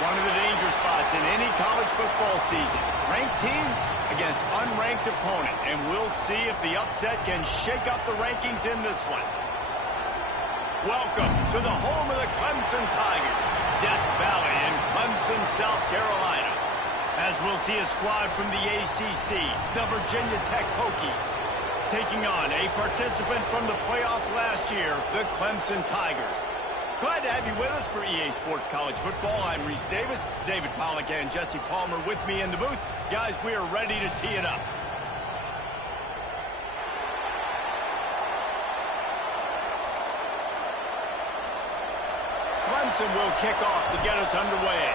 One of the danger spots in any college football season. Ranked team against unranked opponent. And we'll see if the upset can shake up the rankings in this one. Welcome to the home of the Clemson Tigers, Death Valley in Clemson, South Carolina. As we'll see a squad from the ACC, the Virginia Tech Hokies, taking on a participant from the playoff last year, the Clemson Tigers. Glad to have you with us for EA Sports College Football. I'm Reese Davis, David Pollack and Jesse Palmer with me in the booth. Guys, we are ready to tee it up. Clemson will kick off to get us underway.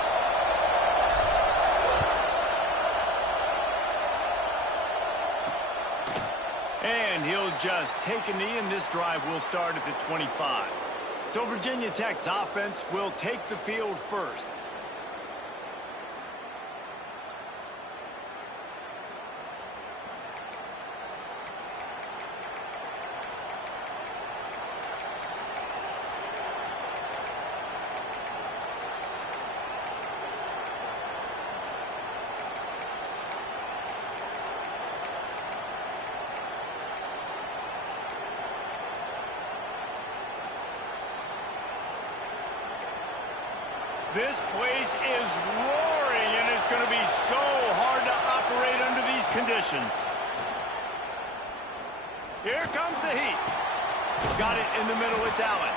And he'll just take a knee, and this drive will start at the 25. So Virginia Tech's offense will take the field first. This place is roaring, and it's going to be so hard to operate under these conditions. Here comes the heat. Got it in the middle. It's Allen.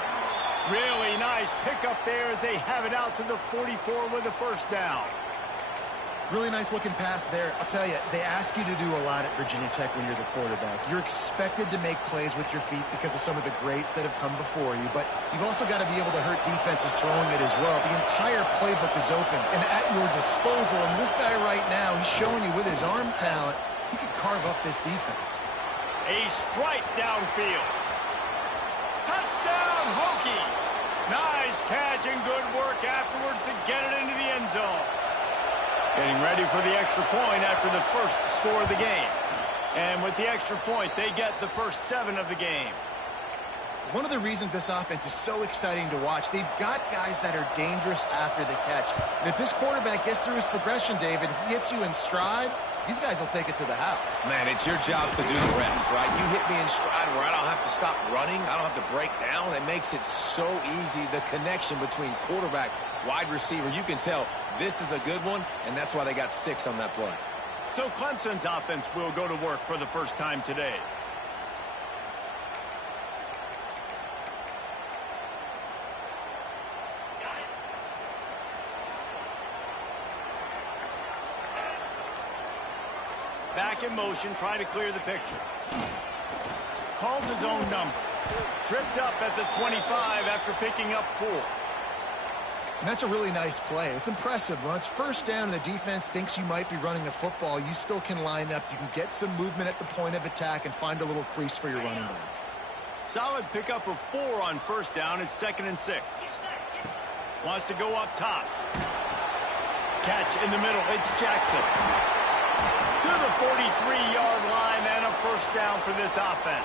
Really nice pickup there as they have it out to the 44 with a first down. Really nice looking pass there. I'll tell you, they ask you to do a lot at Virginia Tech when you're the quarterback. You're expected to make plays with your feet because of some of the greats that have come before you, but you've also got to be able to hurt defenses throwing it as well. The entire playbook is open and at your disposal, and this guy right now, he's showing you with his arm talent, he could carve up this defense. A strike downfield. Touchdown, Hokies! Nice catch and good work afterwards to get it into the end zone. Getting ready for the extra point after the first score of the game. And with the extra point, they get the first 7 of the game. One of the reasons this offense is so exciting to watch, they've got guys that are dangerous after the catch. And if this quarterback gets through his progression, David, he hits you in stride, these guys will take it to the house. Man, it's your job to do the rest, right? You hit me in stride where I don't have to stop running. I don't have to break down. It makes it so easy, the connection between quarterback, wide receiver. You can tell this is a good one, and that's why they got 6 on that play. So Clemson's offense will go to work for the first time today. Back in motion, trying to clear the picture. Calls his own number. Tripped up at the 25 after picking up 4. And that's a really nice play. It's impressive. When it's first down and the defense thinks you might be running the football, you still can line up. You can get some movement at the point of attack and find a little crease for your running back. Solid pickup of 4 on first down. It's 2nd and 6. Wants to go up top. Catch in the middle. It's Jackson. To the 43-yard line and a first down for this offense.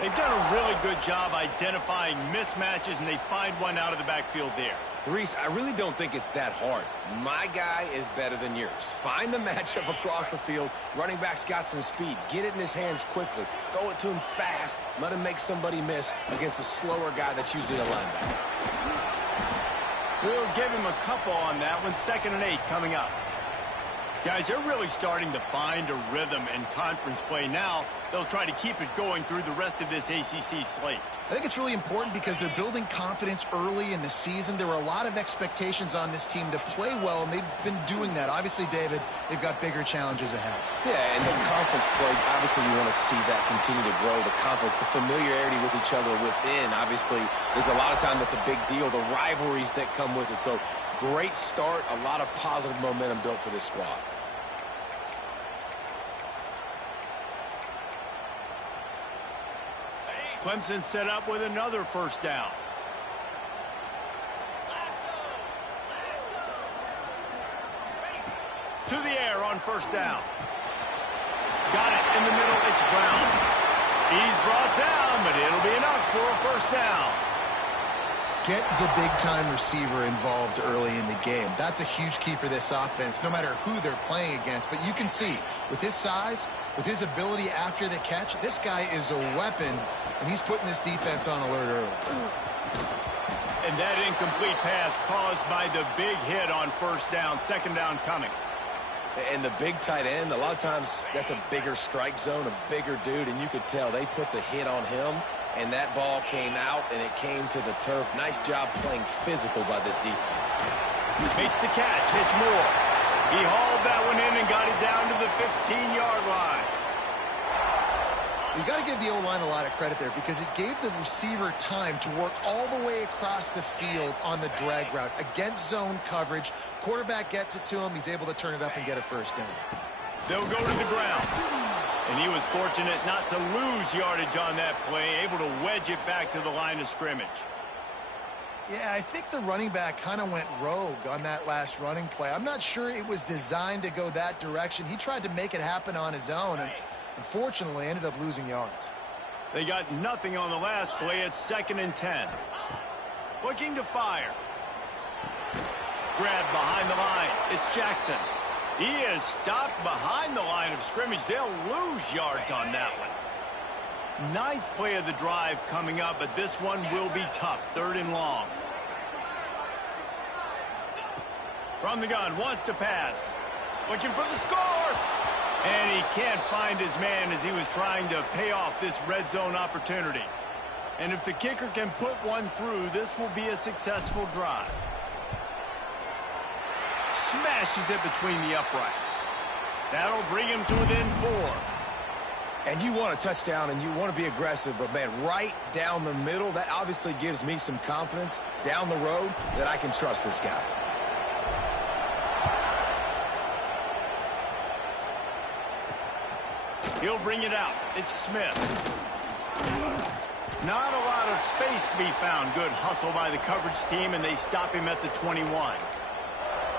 They've done a really good job identifying mismatches, and they find one out of the backfield there. Reese, I really don't think it's that hard. My guy is better than yours. Find the matchup across the field. Running back's got some speed. Get it in his hands quickly. Throw it to him fast. Let him make somebody miss against a slower guy that's usually a linebacker. We'll give him a couple on that one. 2nd and 8 coming up. Guys, they're really starting to find a rhythm in conference play now. They'll try to keep it going through the rest of this ACC slate. I think it's really important because they're building confidence early in the season. There were a lot of expectations on this team to play well, and they've been doing that. Obviously, David, they've got bigger challenges ahead. Yeah, and the conference play, obviously you want to see that continue to grow. The confidence, the familiarity with each other within, obviously, is a lot of time that's a big deal. The rivalries that come with it. So, great start, a lot of positive momentum built for this squad. Clemson set up with another first down. To the air on first down. Got it in the middle. It's Brown. He's brought down, but it'll be enough for a first down. Get the big-time receiver involved early in the game. That's a huge key for this offense, no matter who they're playing against. But you can see, with his size, with his ability after the catch, this guy is a weapon, and he's putting this defense on alert early. And that incomplete pass caused by the big hit on first down, second down coming. And the big tight end, a lot of times that's a bigger strike zone, a bigger dude, and you could tell they put the hit on him, and that ball came out, and it came to the turf. Nice job playing physical by this defense. Makes the catch, hits Moore. He hauled that one in and got it down to the 15-yard line. You got to give the O-line a lot of credit there because it gave the receiver time to work all the way across the field on the drag route against zone coverage. Quarterback gets it to him. He's able to turn it up and get a first down. They'll go to the ground. And he was fortunate not to lose yardage on that play, able to wedge it back to the line of scrimmage. Yeah, I think the running back kind of went rogue on that last running play. I'm not sure it was designed to go that direction. He tried to make it happen on his own and unfortunately ended up losing yards. They got nothing on the last play. It's 2nd and 10. Looking to fire. Grab behind the line. It's Jackson. He is stopped behind the line of scrimmage. They'll lose yards on that one. 9th play of the drive coming up, but this one will be tough. 3rd and long. From the gun, wants to pass. Looking for the score. And he can't find his man as he was trying to pay off this red zone opportunity. And if the kicker can put one through, this will be a successful drive. Smashes it between the uprights. That'll bring him to within 4. And you want a touchdown and you want to be aggressive, but man, right down the middle, that obviously gives me some confidence down the road that I can trust this guy. He'll bring it out. It's Smith. Not a lot of space to be found. Good hustle by the coverage team, and they stop him at the 21.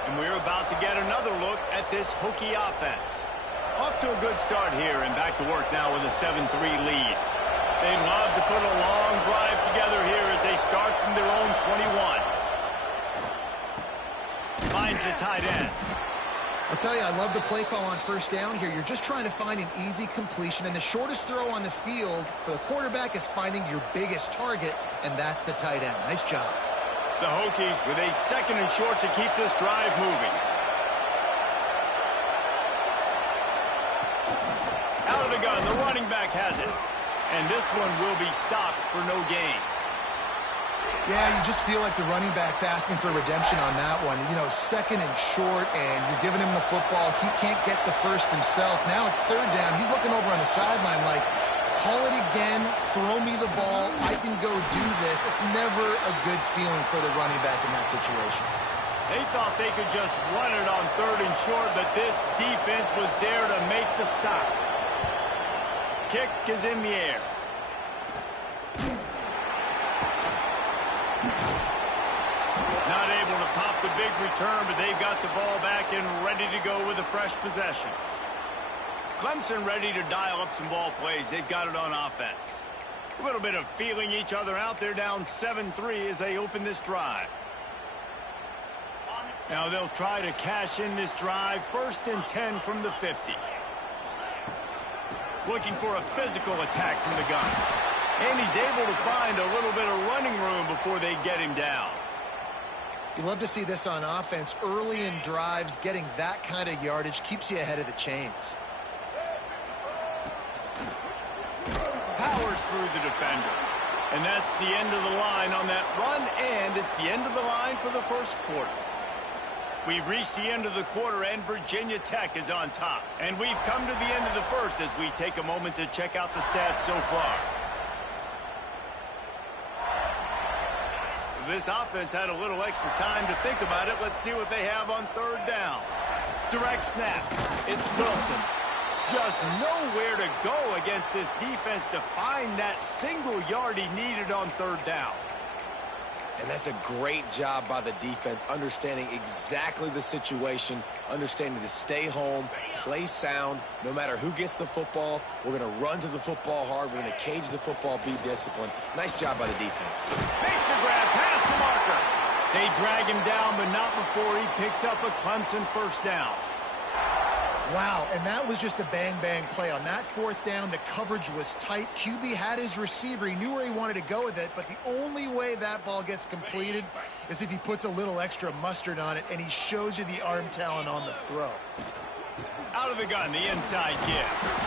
And we're about to get another look at this Hokie offense. Off to a good start here and back to work now with a 7-3 lead. They'd love to put a long drive together here as they start from their own 21. Finds the tight end. I'll tell you, I love the play call on first down here. You're just trying to find an easy completion, and the shortest throw on the field for the quarterback is finding your biggest target, and that's the tight end. Nice job. The Hokies with a 2nd and short to keep this drive moving. Out of the gun, the running back has it. And this one will be stopped for no gain. Yeah, you just feel like the running back's asking for redemption on that one. You know, 2nd and short, and you're giving him the football. He can't get the first himself. Now it's 3rd down. He's looking over on the sideline like, call it again, throw me the ball, I can go do this. It's never a good feeling for the running back in that situation. They thought they could just run it on 3rd and short, but this defense was there to make the stop. Kick is in the air. Not able to pop the big return, but they've got the ball back and ready to go with a fresh possession. Clemson ready to dial up some ball plays. They've got it on offense. A little bit of feeling each other out. They're down 7-3 as they open this drive. Now they'll try to cash in this drive. 1st and 10 from the 50. Looking for a physical attack from the gun. And he's able to find a little bit of running room before they get him down. You love to see this on offense. Early in drives, getting that kind of yardage keeps you ahead of the chains. Powers through the defender. And that's the end of the line on that run, and it's the end of the line for the first quarter. We've reached the end of the quarter, and Virginia Tech is on top. And we've come to the end of the first as we take a moment to check out the stats so far. This offense had a little extra time to think about it. Let's see what they have on 3rd down. Direct snap. It's Wilson. Just nowhere to go against this defense to find that single yard he needed on 3rd down. And that's a great job by the defense, understanding exactly the situation, understanding to stay home, play sound. No matter who gets the football, we're going to run to the football hard. We're going to cage the football, be disciplined. Nice job by the defense. Makes the grab, past the marker. They drag him down, but not before he picks up a Clemson first down. Wow, and that was just a bang-bang play. On that fourth down, the coverage was tight. QB had his receiver. He knew where he wanted to go with it, but the only way that ball gets completed is if he puts a little extra mustard on it, and he shows you the arm talent on the throw. Out of the gun, the inside give.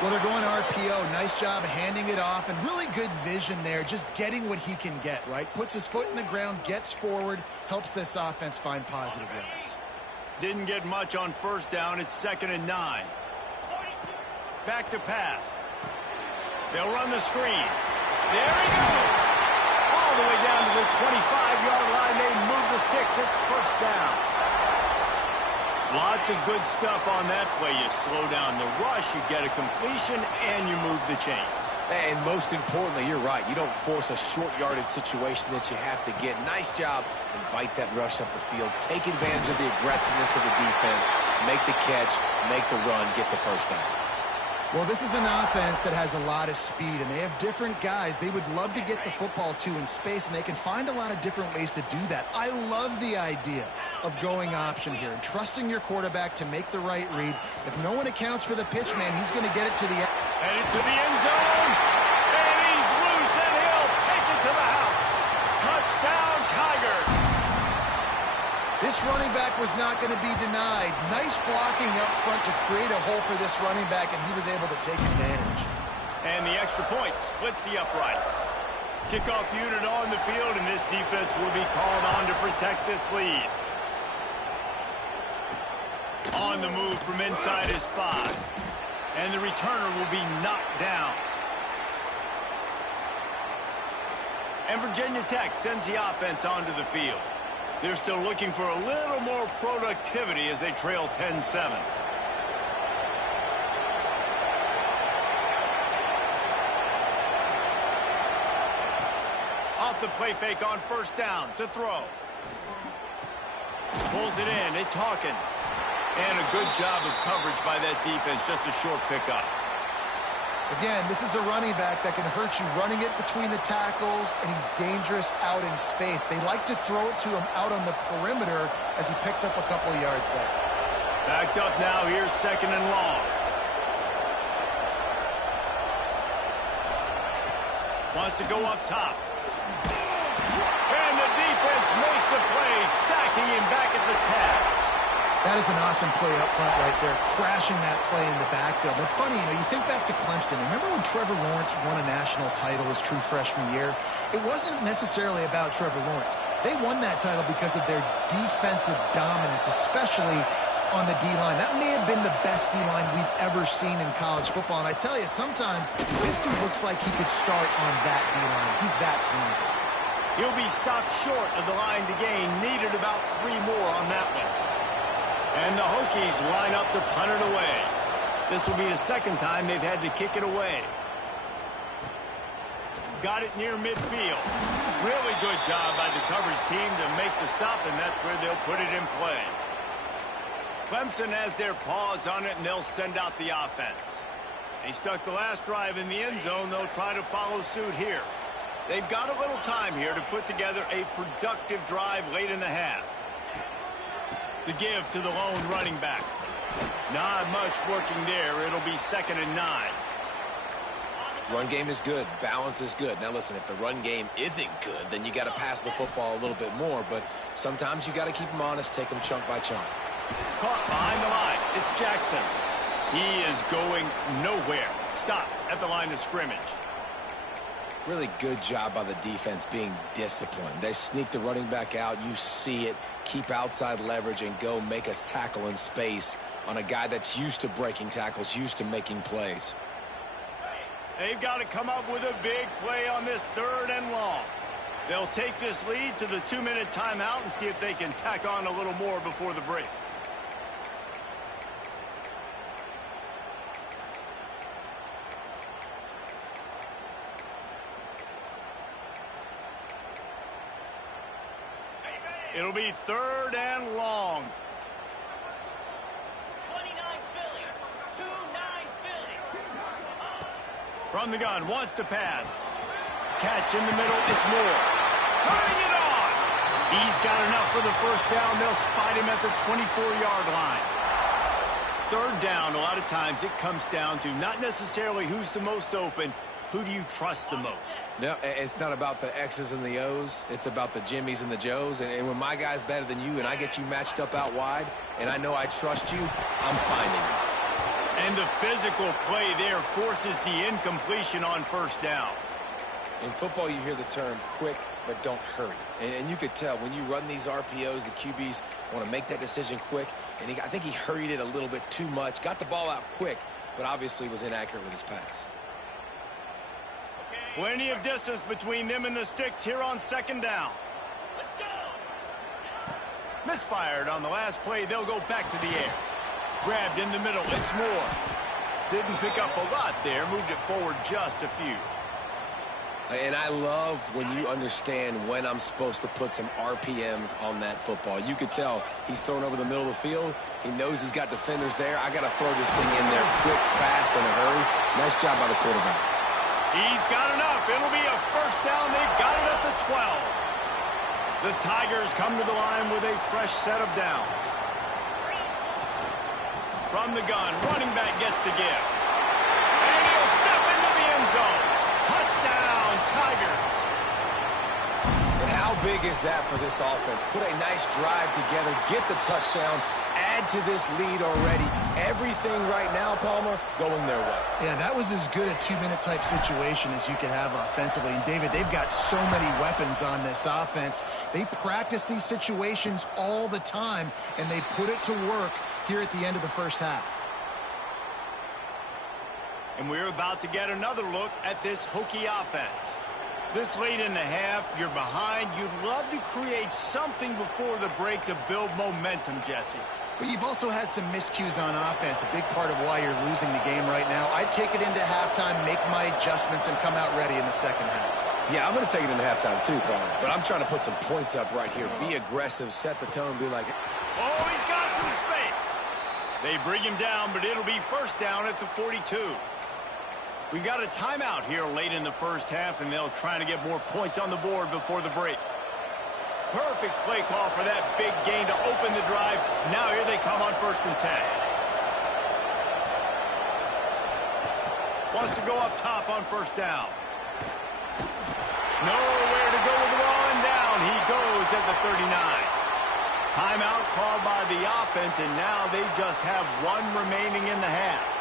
Well, they're going RPO. Nice job handing it off, and really good vision there, just getting what he can get, right? Puts his foot in the ground, gets forward, helps this offense find positive yards. Didn't get much on first down. It's 2nd and 9. Back to pass. They'll run the screen. There he goes. All the way down to the 25-yard line. They move the sticks. It's first down. Lots of good stuff on that play. You slow down the rush, you get a completion, and you move the chains. And most importantly, you're right. You don't force a short yardage situation that you have to get. Nice job. Invite that rush up the field. Take advantage of the aggressiveness of the defense. Make the catch, make the run, get the first down. Well, this is an offense that has a lot of speed, and they have different guys they would love to get the football to in space, and they can find a lot of different ways to do that. I love the idea of going option here and trusting your quarterback to make the right read. If no one accounts for the pitch, man, he's going to get it to the end. Headed to the end zone, and he's loose, and he'll take it to the house. Touchdown, Tigers. This running back was not going to be denied. Nice blocking up front to create a hole for this running back, and he was able to take advantage. And the extra point splits the uprights. Kickoff unit on the field, and this defense will be called on to protect this lead. On the move from inside his 5. And the returner will be knocked down. And Virginia Tech sends the offense onto the field. They're still looking for a little more productivity as they trail 10-7. Off the play fake on first down to throw. Pulls it in. It's Hawkins. And a good job of coverage by that defense. Just a short pickup. Again, this is a running back that can hurt you running it between the tackles, and he's dangerous out in space. They like to throw it to him out on the perimeter as he picks up a couple of yards there. Backed up now. Here's 2nd and long. Wants to go up top. And the defense makes a play, sacking him back at the 10. That is an awesome play up front right there, crashing that play in the backfield. And it's funny, you think back to Clemson. Remember when Trevor Lawrence won a national title his true freshman year? It wasn't necessarily about Trevor Lawrence. They won that title because of their defensive dominance, especially on the D-line. That may have been the best D-line we've ever seen in college football. And I tell you, sometimes this dude looks like he could start on that D-line. He's that talented. He'll be stopped short of the line to gain. Needed about 3 more on that one. And the Hokies line up to punt it away. This will be the second time they've had to kick it away. Got it near midfield. Really good job by the coverage team to make the stop, and that's where they'll put it in play. Clemson has their paws on it, and they'll send out the offense. They stuck the last drive in the end zone. They'll try to follow suit here. They've got a little time here to put together a productive drive late in the half. The give to the lone running back. Not much working there. It'll be 2nd and 9. Run game is good. Balance is good. Now, listen, if the run game isn't good, then you got to pass the football a little bit more. But sometimes you got to keep them honest, take them chunk by chunk. Caught behind the line. It's Jackson. He is going nowhere. Stop at the line of scrimmage. Really good job by the defense being disciplined. They sneak the running back out. You see it. Keep outside leverage and go make us tackle in space on a guy that's used to breaking tackles, used to making plays. They've got to come up with a big play on this 3rd and long. They'll take this lead to the 2-minute timeout and see if they can tack on a little more before the break. It'll be 3rd and long. 29 Philly. 2-9 Philly. From the gun, wants to pass. Catch in the middle, it's Moore. Turning it on! He's got enough for the first down. They'll spot him at the 24-yard line. 3rd down, a lot of times it comes down to not necessarily who's the most open, who do you trust the most? No, it's not about the X's and the O's. It's about the Jimmys and the Joes. And when my guy's better than you and I get you matched up out wide and I know I trust you, I'm finding you. And the physical play there forces the incompletion on 1st down. In football, you hear the term quick, but don't hurry. And you could tell when you run these RPOs, the QBs want to make that decision quick. And I think he hurried it a little bit too much, got the ball out quick, but obviously was inaccurate with his pass. Plenty of distance between them and the sticks here on 2nd down. Let's go. Misfired on the last play. They'll go back to the air. Grabbed in the middle. It's Moore. Didn't pick up a lot there. Moved it forward just a few. And I love when you understand when I'm supposed to put some RPMs on that football. You could tell he's thrown over the middle of the field. He knows he's got defenders there. I got to throw this thing in there quick, fast, in a hurry. Nice job by the quarterback. He's got enough. It'll be a 1st down. They've got it at the 12. The Tigers come to the line with a fresh set of downs. From the gun, running back gets to give. And he'll step into the end zone. Touchdown, Tigers. And how big is that for this offense? Put a nice drive together, get the touchdown, add to this lead already. Everything right now, Palmer, going their way. Yeah, that was as good a 2-minute type situation as you could have offensively. And, David, they've got so many weapons on this offense. They practice these situations all the time, and they put it to work here at the end of the 1st half. And we're about to get another look at this Hokie offense. This late in the half, you're behind. You'd love to create something before the break to build momentum, Jesse. But you've also had some miscues on offense, a big part of why you're losing the game right now. I'd take it into halftime, make my adjustments, and come out ready in the 2nd half. Yeah, I'm going to take it into halftime too, Palmer. But I'm trying to put some points up right here. Be aggressive, set the tone, be like... Oh, he's got some space. They bring him down, but it'll be 1st down at the 42. We've got a timeout here late in the 1st half, and they'll try to get more points on the board before the break. Perfect play call for that big gain to open the drive. Now here they come on 1st and 10. Wants to go up top on 1st down. Nowhere to go with the ball, and down he goes at the 39. Timeout called by the offense, and now they just have 1 remaining in the half.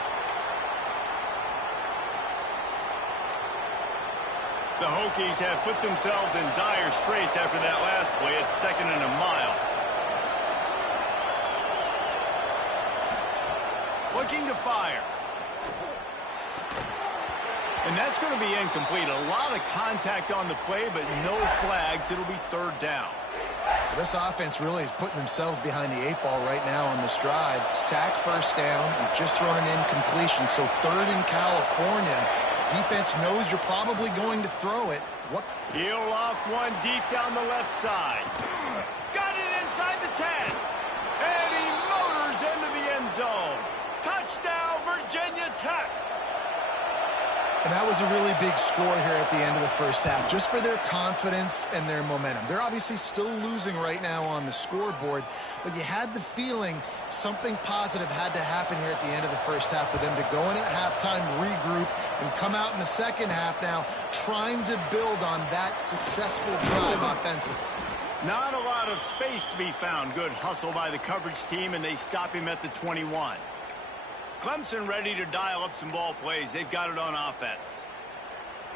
The Hokies have put themselves in dire straits after that last play. It's 2nd and a mile. Looking to fire. And that's going to be incomplete. A lot of contact on the play, but no flags. It'll be 3rd down. This offense really is putting themselves behind the 8 ball right now on this drive. Sack 1st down. You've just thrown an incompletion, so 3rd in California. Defense knows you're probably going to throw it. What? He'll off one deep down the left side. Got it inside the 10. And he motors into the end zone. Touchdown, Virginia Tech. And that was a really big score here at the end of the 1st half, just for their confidence and their momentum. They're obviously still losing right now on the scoreboard, but you had the feeling something positive had to happen here at the end of the 1st half for them to go in at halftime, regroup, and come out in the 2nd half now trying to build on that successful drive offensively. Not a lot of space to be found. Good hustle by the coverage team, and they stop him at the 21. Clemson ready to dial up some ball plays. They've got it on offense.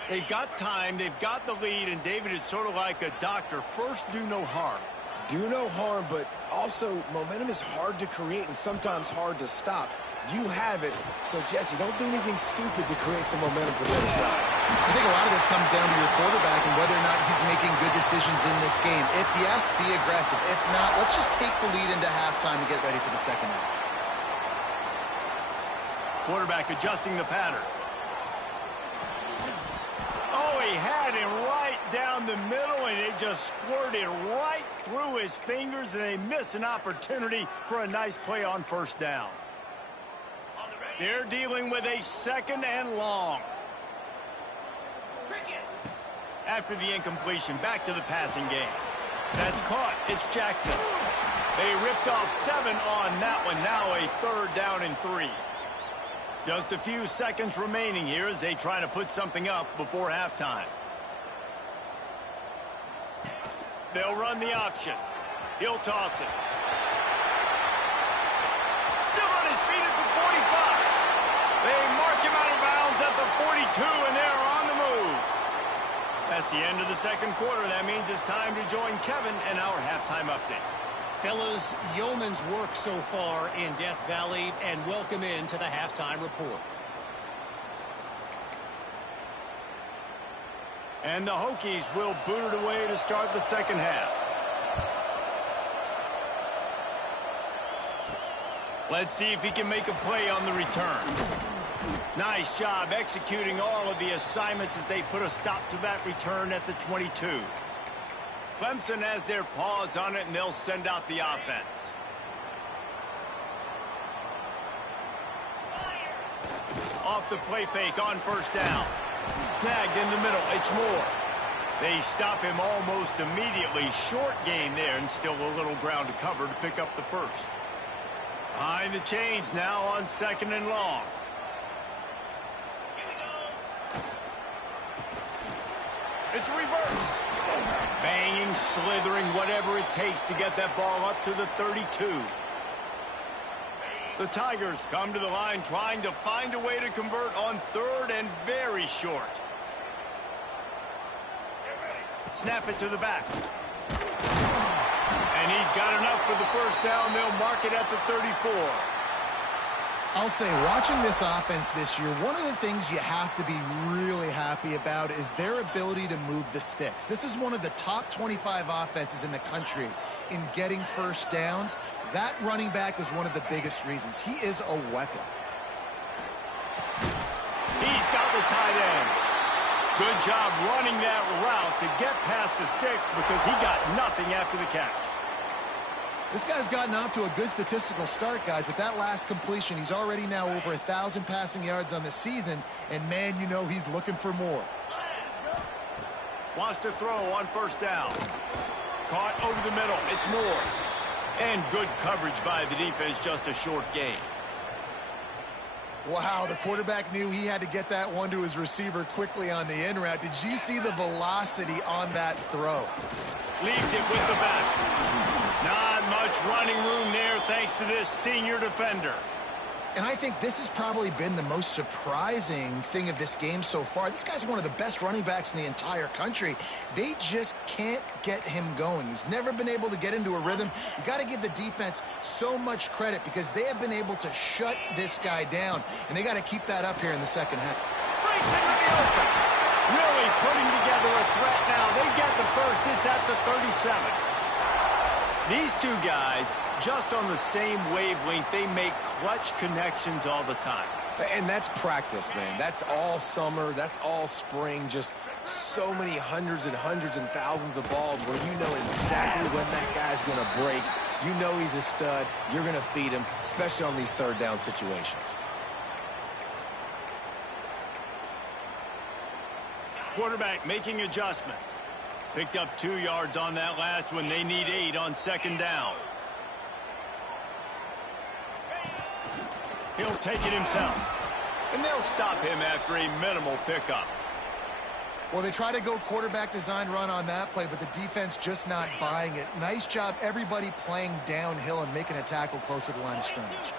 They've got time. They've got the lead. And, David, it's sort of like a doctor. First, do no harm. Do no harm, but also momentum is hard to create and sometimes hard to stop. You have it. So, Jesse, don't do anything stupid to create some momentum for the other side. I think a lot of this comes down to your quarterback and whether or not he's making good decisions in this game. If yes, be aggressive. If not, let's just take the lead into halftime and get ready for the 2nd half. Quarterback adjusting the pattern. Oh, he had him right down the middle, and They just squirted right through his fingers, and they miss an opportunity for a nice play on first down. They're dealing with a 2nd and long. After the incompletion, back to the passing game. That's caught. It's Jackson. They ripped off 7 on that one. Now a 3rd down and 3. Just a few seconds remaining here as they try to put something up before halftime. They'll run the option. He'll toss it. Still on his feet at the 45. They mark him out of bounds at the 42, and they're on the move. That's the end of the second quarter. That means it's time to join Kevin and our halftime update. Fellas, yeoman's work so far in Death Valley, and welcome into the halftime report. And the Hokies will boot it away to start the second half. Let's see if he can make a play on the return. Nice job executing all of the assignments as they put a stop to that return at the 22. Clemson has their paws on it, and they'll send out the offense. Off the play fake on first down. Snagged in the middle. It's Moore. They stop him almost immediately. Short gain there, and still a little ground to cover to pick up the first. Behind the chains now on 2nd and long. It's a reverse. Banging, slithering, whatever it takes to get that ball up to the 32. The Tigers come to the line trying to find a way to convert on 3rd and very short. Snap it to the back. And he's got enough for the first down. They'll mark it at the 34. I'll say, watching this offense this year, one of the things you have to be really happy about is their ability to move the sticks. This is one of the top 25 offenses in the country in getting first downs. That running back is one of the biggest reasons. He is a weapon. He's got the tight end. Good job running that route to get past the sticks because he got nothing after the catch. This guy's gotten off to a good statistical start, guys. With that last completion, he's already now over 1,000 passing yards on the season, and man, you know he's looking for more. Wants to throw on first down. Caught over the middle. It's Moore. And good coverage by the defense, just a short gain. Wow, the quarterback knew he had to get that one to his receiver quickly on the in route. Did you see the velocity on that throw? Leaves it with the back. Not much running room there thanks to this senior defender. And I think this has probably been the most surprising thing of this game so far. This guy's one of the best running backs in the entire country. They just can't get him going. He's never been able to get into a rhythm. You got to give the defense so much credit because they have been able to shut this guy down, and they got to keep that up here in the second half. Breaks into the open. Really putting together a threat now. They get the first. It's at the 37. These two guys, just on the same wavelength, they make clutch connections all the time. And that's practice, man. That's all summer. That's all spring. Just so many hundreds and thousands of balls where you know exactly when that guy's going to break. You know he's a stud. You're going to feed him, especially on these 3rd down situations. Quarterback making adjustments. Picked up 2 yards on that last one. They need 8 on 2nd down. He'll take it himself. And they'll stop him after a minimal pickup. Well, they try to go quarterback design run on that play, but the defense just not buying it. Nice job, everybody playing downhill and making a tackle close to the line of scrimmage.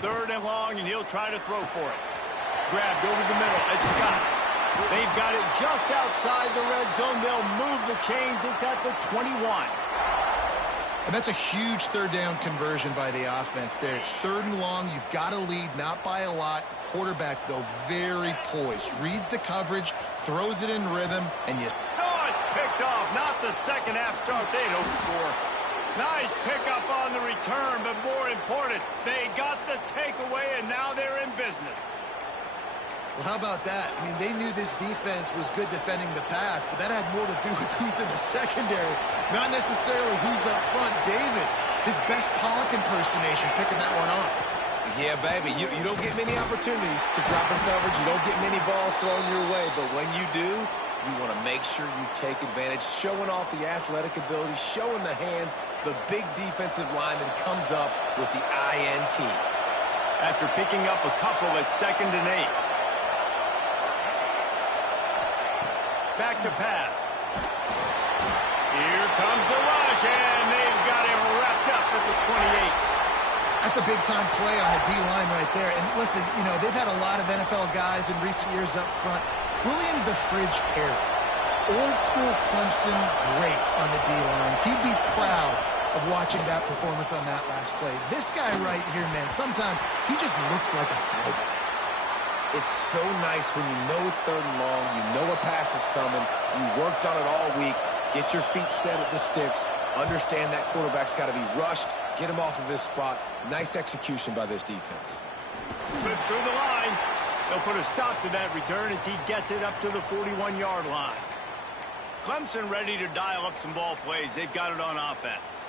3rd and long, and he'll try to throw for it. Grabbed over the middle. It's Scott. They've got it just outside the red zone. They'll move the chains. It's at the 21. And that's a huge 3rd down conversion by the offense there. It's 3rd and long. You've got to lead, not by a lot. Quarterback, though, very poised. Reads the coverage, throws it in rhythm, and you... Oh, it's picked off. Not the second half start they'd hoped for. Nice pickup on the return, but more important, they got the takeaway, and now they're in business. Well, how about that? I mean, they knew this defense was good defending the pass, but that had more to do with who's in the secondary, not necessarily who's up front. David, his best Pollock impersonation, picking that one off. Yeah, baby, you don't get many opportunities to drop in coverage. You don't get many balls thrown your way, but when you do, you want to make sure you take advantage, showing off the athletic ability, showing the hands. The big defensive lineman comes up with the INT. After picking up a couple at 2nd and 8. Back to pass. Here comes the rush, and they've got him wrapped up at the 28. That's a big-time play on the D-line right there. And listen, you know, they've had a lot of NFL guys in recent years up front. William the Fridge Perry, old-school Clemson great on the D-line. He'd be proud of watching that performance on that last play. This guy right here, man, sometimes he just looks like a throwback. It's so nice when you know it's 3rd and long, you know a pass is coming, you worked on it all week, get your feet set at the sticks, understand that quarterback's got to be rushed, get him off of his spot. Nice execution by this defense. Slips through the line. They'll put a stop to that return as he gets it up to the 41-yard line. Clemson ready to dial up some ball plays. They've got it on offense.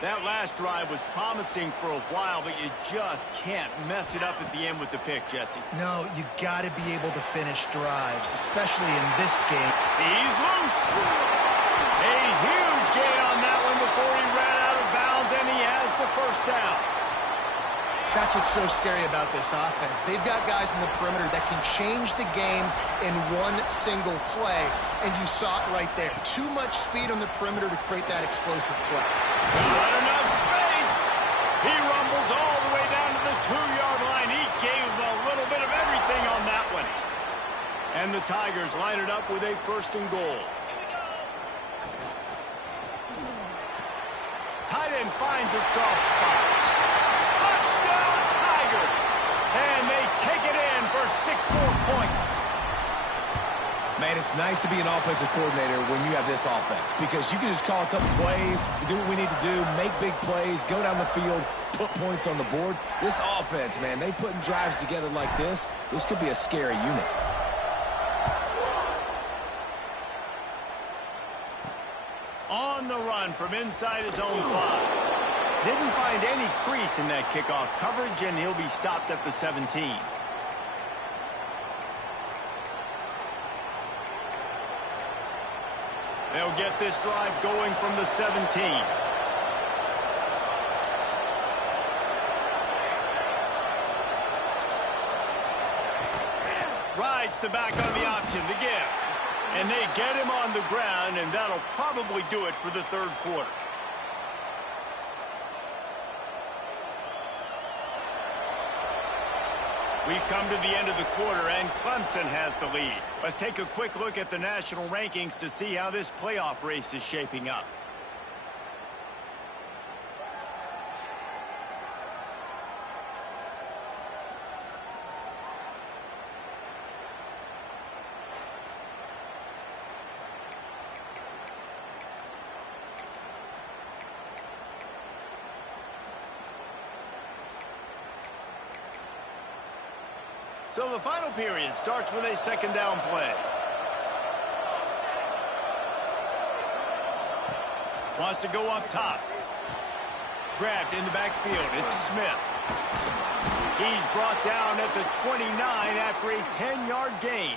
That last drive was promising for a while, but you just can't mess it up at the end with the pick, Jesse. No, you got to be able to finish drives, especially in this game. He's loose. A huge gain on that one before he ran out of bounds, and he has the first down. That's what's so scary about this offense. They've got guys in the perimeter that can change the game in one single play, and you saw it right there. Too much speed on the perimeter to create that explosive play. Not enough space. He rumbles all the way down to the 2-yard line. He gave a little bit of everything on that one. And the Tigers line it up with a 1st and goal. Tight end finds a soft spot. Touchdown, Tigers! And they take it in for 6 more points. Man, it's nice to be an offensive coordinator when you have this offense because you can just call a couple plays, do what we need to do, make big plays, go down the field, put points on the board. This offense, man, they putting drives together like this. This could be a scary unit. On the run from inside his own 5. Didn't find any crease in that kickoff coverage, and he'll be stopped at the 17. They'll get this drive going from the 17. Rides the back on the option to give. And they get him on the ground, and that'll probably do it for the 3rd quarter. We've come to the end of the quarter, and Clemson has the lead. Let's take a quick look at the national rankings to see how this playoff race is shaping up. So the final period starts with a 2nd down play. Wants to go up top. Grabbed in the backfield. It's Smith. He's brought down at the 29 after a 10-yard gain.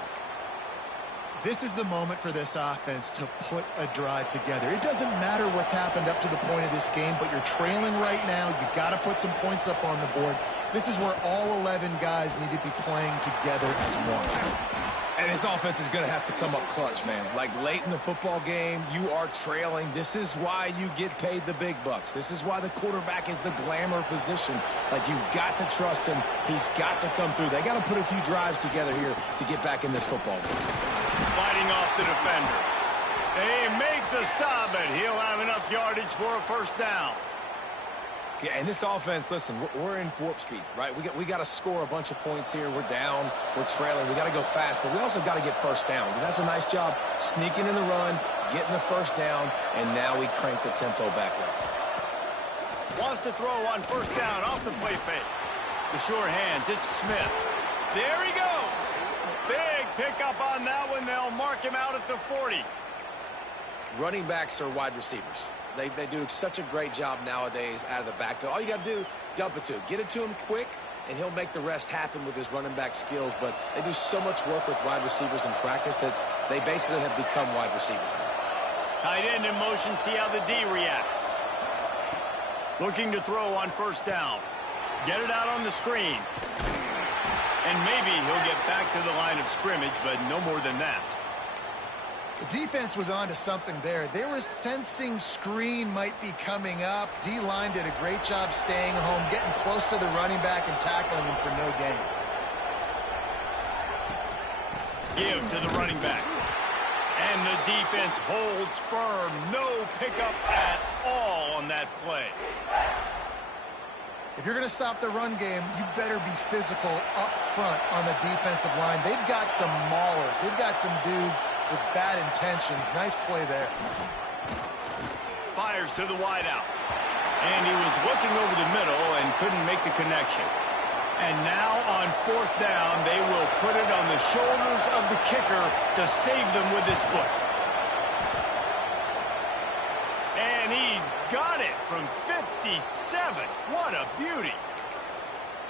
This is the moment for this offense to put a drive together. It doesn't matter what's happened up to the point of this game, but you're trailing right now. You've got to put some points up on the board. This is where all 11 guys need to be playing together as one. And his offense is going to have to come up clutch, man. Like late in the football game, you are trailing. This is why you get paid the big bucks. This is why the quarterback is the glamour position. Like, you've got to trust him. He's got to come through. They got to put a few drives together here to get back in this football game. Fighting off the defender. They make the stop, but he'll have enough yardage for a 1st down. Yeah, and this offense, listen, we're in warp speed, right? We got to score a bunch of points here. We're down. We're trailing. We got to go fast, but we also got to get 1st downs. And that's a nice job sneaking in the run, getting the 1st down, and now we crank the tempo back up. Wants to throw on 1st down off the play fake. The sure hands, it's Smith. There he goes. pick up on that one. They'll mark him out at the 40. Running backs are wide receivers. They do such a great job nowadays out of the backfield. All you got to do, dump it to him. Get it to him quick, and he'll make the rest happen with his running back skills. But they do so much work with wide receivers in practice that they basically have become wide receivers now. Tight end in motion, see how the D reacts. Looking to throw on first down. Get it out on the screen. And maybe he'll get back to the line of scrimmage, but no more than that. The defense was on to something there. They were sensing screen might be coming up. D-line did a great job staying home, getting close to the running back and tackling him for no gain. Give to the running back. And the defense holds firm. No pickup at all on that play. If you're going to stop the run game, you better be physical up front on the defensive line. They've got some maulers. They've got some dudes with bad intentions. Nice play there. Fires to the wideout. And he was looking over the middle and couldn't make the connection. And now on fourth down, they will put it on the shoulders of the kicker to save them with his foot. And he's got it from 57. What a beauty.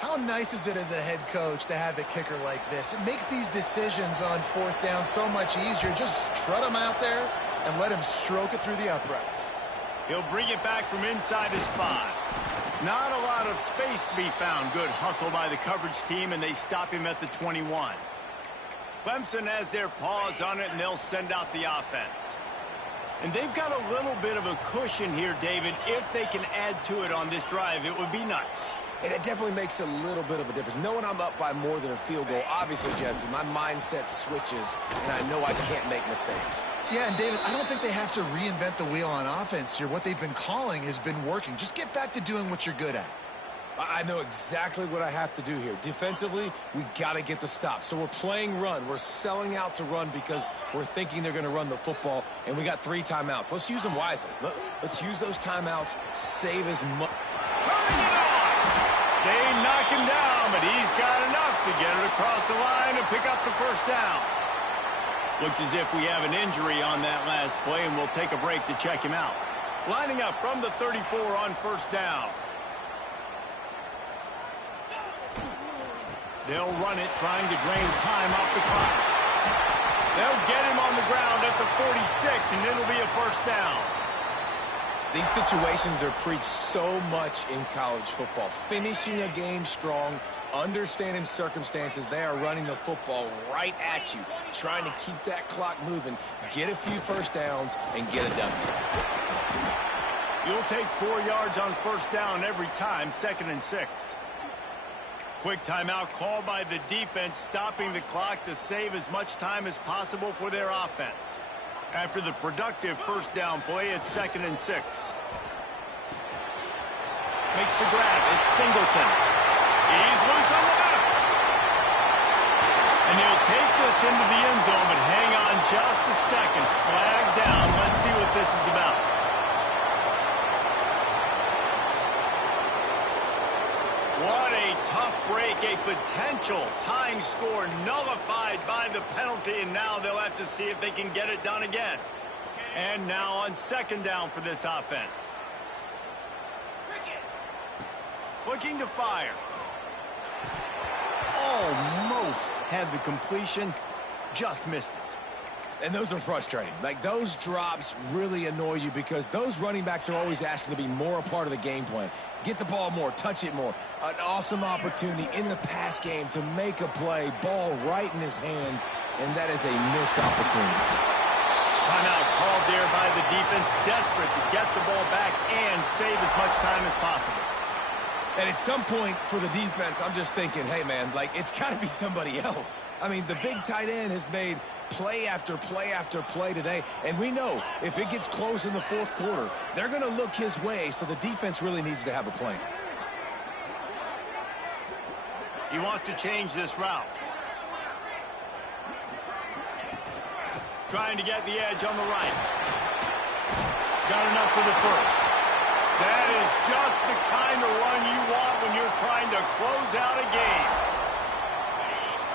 How nice is it as a head coach to have a kicker like this? It makes these decisions on fourth down so much easier. Just trot him out there and let him stroke it through the uprights. He'll bring it back from inside his 5. Not a lot of space to be found. Good hustle by the coverage team, and they stop him at the 21. Clemson has their paws on it, and they'll send out the offense. And they've got a little bit of a cushion here, David. If they can add to it on this drive, it would be nice. And it definitely makes a little bit of a difference. Knowing I'm up by more than a field goal, obviously, Jesse, my mindset switches, and I know I can't make mistakes. Yeah, and David, I don't think they have to reinvent the wheel on offense here. What they've been calling has been working. Just get back to doing what you're good at. I know exactly what I have to do here. Defensively, we got to get the stop. So we're playing run. We're selling out to run because we're thinking they're going to run the football, and we got 3 timeouts. Let's use them wisely. Let's use those timeouts, save as much. Turning it on! They knock him down, but he's got enough to get it across the line and pick up the first down. Looks as if we have an injury on that last play, and we'll take a break to check him out. Lining up from the 34 on first down. They'll run it, trying to drain time off the clock. They'll get him on the ground at the 46, and it'll be a first down. These situations are preached so much in college football. Finishing a game strong, understanding circumstances. They are running the football right at you, trying to keep that clock moving, get a few first downs, and get a W. You'll take 4 yards on first down every time, 2nd and 6. Quick timeout called by the defense, stopping the clock to save as much time as possible for their offense. After the productive first down play, it's 2nd and 6. Makes the grab. It's Singleton. He's loose on the left. And he'll take this into the end zone, but hang on just a second. Flag down. Let's see what this is about. What a tough break, a potential tying score nullified by the penalty, and now they'll have to see if they can get it done again. And now on 2nd down for this offense. Looking to fire. Almost had the completion, just missed it. And those are frustrating. Like, those drops really annoy you because those running backs are always asking to be more a part of the game plan. Get the ball more, touch it more. An awesome opportunity in the pass game to make a play, ball right in his hands, and that is a missed opportunity. Timeout called there by the defense, desperate to get the ball back and save as much time as possible. And at some point for the defense, I'm just thinking, hey, man, like, it's got to be somebody else. I mean, the big tight end has made play after play after play today, and we know if it gets close in the 4th quarter, they're going to look his way, so the defense really needs to have a plan. He wants to change this route. Trying to get the edge on the right. Got enough for the first. That is just the kind of run you want when you're trying to close out a game.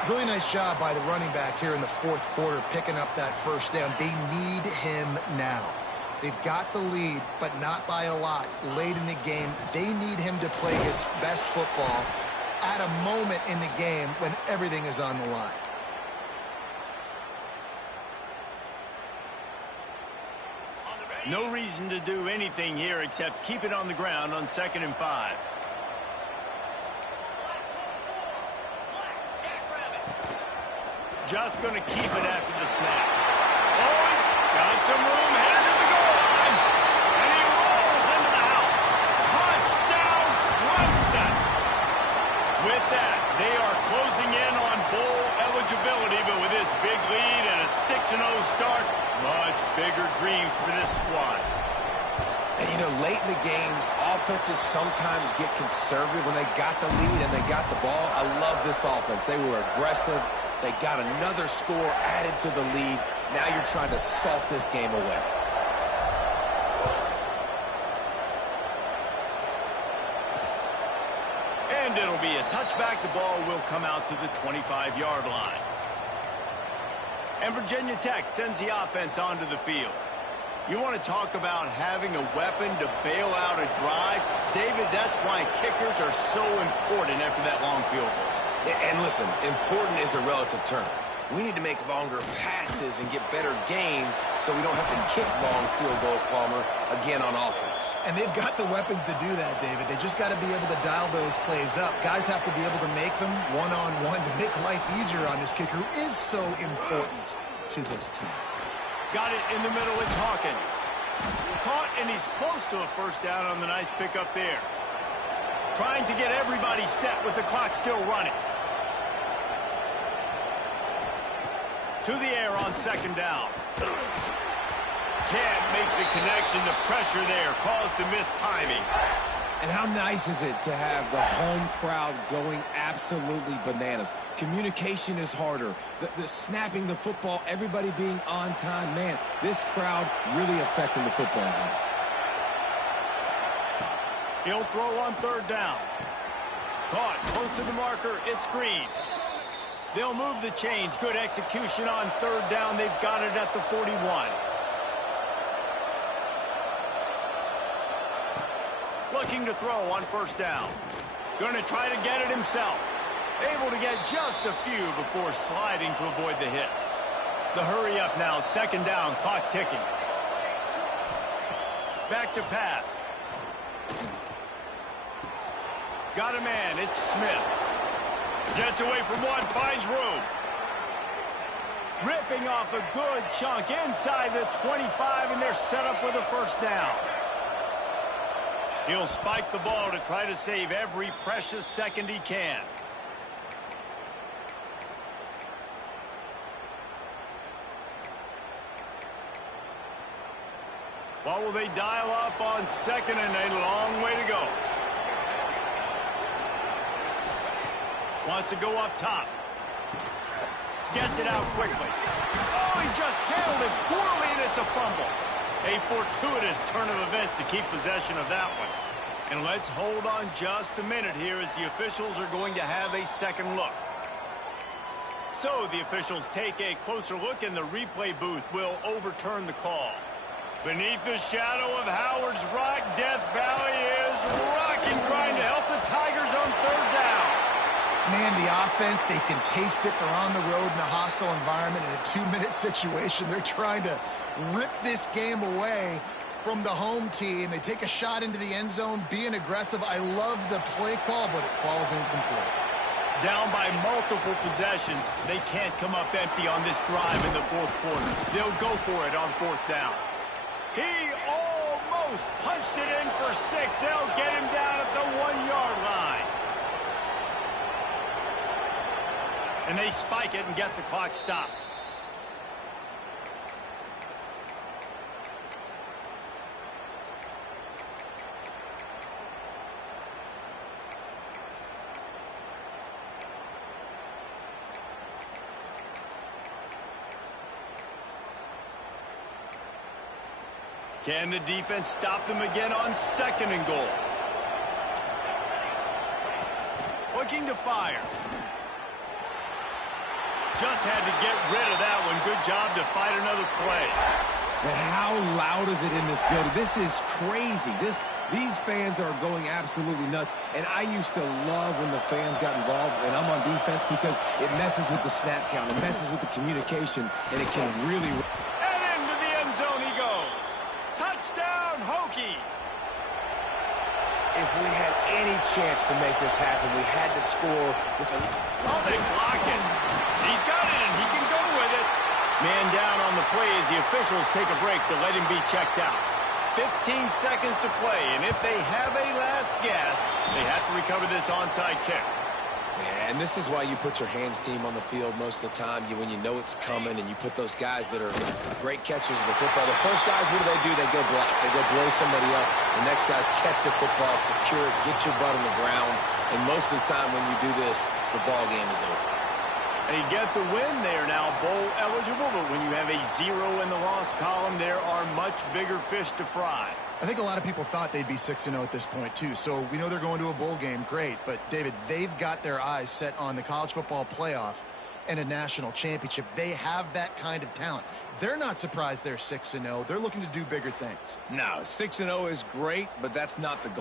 Really nice job by the running back here in the fourth quarter, picking up that first down. They need him now. They've got the lead, but not by a lot late in the game. They need him to play his best football at a moment in the game when everything is on the line. No reason to do anything here except keep it on the ground on 2nd and 5. Just going to keep it after the snap. Oh, he's got some room headed to the goal line. And he rolls into the house. Touchdown, Clemson. With that, they are closing in on bowl eligibility, but with this big lead and a 6-0 start, much bigger dreams for this squad. And, you know, late in the games, offenses sometimes get conservative when they got the lead and they got the ball. I love this offense. They were aggressive. They got another score added to the lead. Now you're trying to salt this game away. And it'll be a touchback. The ball will come out to the 25-yard line. And Virginia Tech sends the offense onto the field. You want to talk about having a weapon to bail out a drive? David, that's why kickers are so important after that long field goal. And listen, important is a relative term. We need to make longer passes and get better gains so we don't have to kick long field goals, Palmer, again on offense. And they've got the weapons to do that, David. They just got to be able to dial those plays up. Guys have to be able to make them one-on-one to make life easier on this kicker, who is so important to this team. Got it in the middle. It's Hawkins. Caught, and he's close to a first down on the nice pickup there. Trying to get everybody set with the clock still running. To the air on 2nd down. Can't make the connection. The pressure there caused the missed timing. And how nice is it to have the home crowd going absolutely bananas? Communication is harder. The snapping the football, everybody being on time. Man, this crowd really affecting the football game. He'll throw on 3rd down. Caught close to the marker. It's Green. They'll move the chains. Good execution on 3rd down. They've got it at the 41. Looking to throw on 1st down. Going to try to get it himself. Able to get just a few before sliding to avoid the hits. The hurry up now. 2nd down. Clock ticking. Back to pass. Got a man. It's Smith. Gets away from one, finds room. Ripping off a good chunk inside the 25, and they're set up with a 1st down. He'll spike the ball to try to save every precious second he can. What will they dial up on 2nd and a long way to go? Wants to go up top. Gets it out quickly. Oh, he just handled it poorly, and it's a fumble. A fortuitous turn of events to keep possession of that one. And let's hold on just a minute here as the officials are going to have a 2nd look. So the officials take a closer look, and the replay booth will overturn the call. Beneath the shadow of Howard's Rock, Death Valley is rocking, trying to help the Tigers on 3rd down. Man, the offense, they can taste it. They're on the road in a hostile environment in a 2-minute situation. They're trying to rip this game away from the home team. They take a shot into the end zone, being aggressive. I love the play call, but it falls incomplete. Down by multiple possessions. They can't come up empty on this drive in the 4th quarter. They'll go for it on 4th down. He almost punched it in for 6. They'll get him down at the 1-yard line. And they spike it and get the clock stopped. Can the defense stop them again on 2nd and goal? Looking to fire. Just had to get rid of that one. Good job to fight another play. And how loud is it in this building? This is crazy. These fans are going absolutely nuts. And I used to love when the fans got involved, and I'm on defense, because it messes with the snap count. It messes with the communication, and it can really... And into the end zone he goes. Touchdown, Hokies. If we had any chance to make this happen, we had to score with a... Oh, they block it. He's got it, and he can go with it. Man down on the play as the officials take a break to let him be checked out. 15 seconds to play, and if they have a last gasp, they have to recover this onside kick. Yeah, and this is why you put your hands team on the field most of the time, when you know it's coming, and you put those guys that are great catchers of the football. The first guys, what do? They go block. They go blow somebody up. The next guys catch the football, secure it, get your butt on the ground. And most of the time when you do this, the ball game is over. They get the win. They are now bowl eligible, but when you have a 0 in the loss column, there are much bigger fish to fry. I think a lot of people thought they'd be 6-0 at this point, too. So we know they're going to a bowl game. Great. But, David, they've got their eyes set on the college football playoff and a national championship. They have that kind of talent. They're not surprised they're 6-0. They're looking to do bigger things. No, 6-0 is great, but that's not the goal.